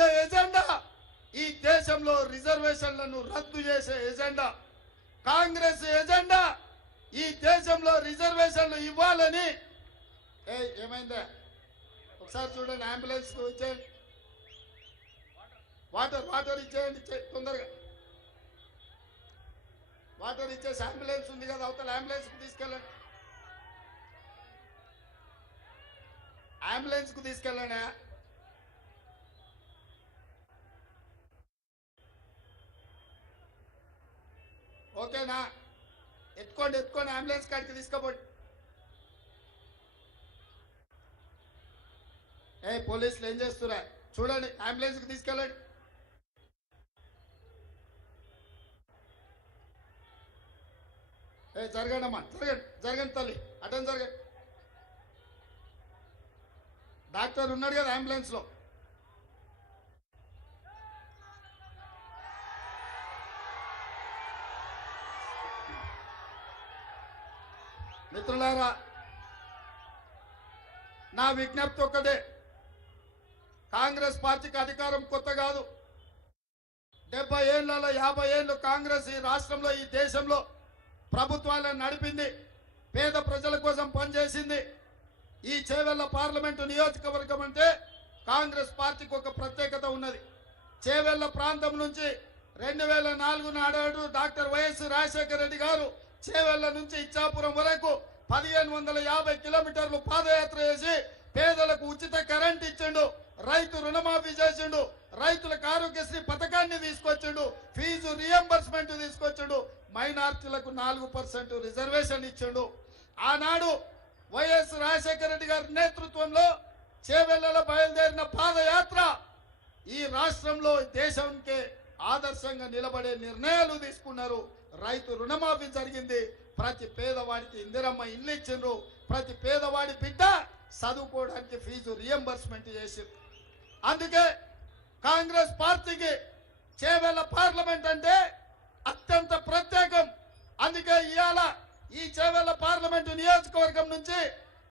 మన ఎజెండా ఈ దేశంలో రిజర్వేషన్లను రద్దు చేసే ఎజెండా. కాంగ్రెస్ ఎజెండా ఈ దేశంలో రిజర్వేషన్లు ఇవ్వాలని. ఏమైందా ఒకసారి చూడండి. అంబులెన్స్ ఇచ్చేయండి, వాటర్ ఇచ్చేయండి తొందరగా. వాటర్ ఇచ్చేసి అంబులెన్స్ ఉంది కదా అవతల అంబులెన్స్ కు తీసుకెళ్ళండి, అంబులెన్స్ కు తీసుకెళ్ళండి. ఓకేనా? ఎత్తుకోండి అంబులెన్స్ కాడికి తీసుకోబోండి. పోలీసులు ఏం చేస్తున్నా చూడండి, అంబులెన్స్ కు తీసుకెళ్ళండి. జరగండి అమ్మా, జరగండి తల్లి, అటెండ్ జరగండి. డాక్టర్ ఉన్నాడు కదా అంబులెన్స్ లో. మిత్రులారా, నా విజ్ఞప్తి ఒక్కటే. కాంగ్రెస్ పార్టీకి అధికారం కొత్త కాదు. 70 ఏళ్లలో 50 ఏళ్ళు కాంగ్రెస్ ఈ రాష్ట్రంలో ఈ దేశంలో ప్రభుత్వాలను నడిపింది, పేద ప్రజల కోసం పనిచేసింది. ఈ చేవెళ్ల పార్లమెంటు నియోజకవర్గం అంటే కాంగ్రెస్ పార్టీకి ఒక ప్రత్యేకత ఉన్నది. చేవెళ్ల ప్రాంతం నుంచి 2004 నాడు డాక్టర్ వైఎస్ రాజశేఖర రెడ్డి గారు చేవెళ్ల నుంచి ఇచ్చాపురం వరకు 1550 కిలోమీటర్లు పాదయాత్ర చేసి పేదలకు ఉచిత కరెంట్ ఇచ్చిండు, రైతు రుణమాఫీ చేసిండు, రైతులకు ఆరోగ్యశ్రీ పథకాన్ని తీసుకొచ్చిండు, ఫీజు రియంబర్స్మెంట్ తీసుకొచ్చిండు, మైనార్టీలకు 4% రిజర్వేషన్ ఇచ్చిండు. ఆనాడు వైఎస్ రాజశేఖర రెడ్డి గారి నేతృత్వంలో చేవెళ్లలో బయలుదేరిన పాదయాత్ర ఈ రాష్ట్రంలో దేశానికి ఆదర్శంగా నిలబడే నిర్ణయాలు తీసుకున్నారు. రైతు రుణమాఫీ జరిగింది, ప్రతి పేదవాడికి ఇందిరమ్మ ఇల్లు ఇచ్చిండ్రు, ప్రతి పేదవాడి బిడ్డ చదువుకోవడానికి ఫీజు రియంబర్స్మెంట్ చేసిండ్రు. అందుకే కాంగ్రెస్ పార్టీకి చేవెళ్ల పార్లమెంట్ అంటే అత్యంత ప్రత్యేకం. అందుకే ఇవాళ ఈ చేవెళ్ల పార్లమెంటు నియోజకవర్గం నుంచి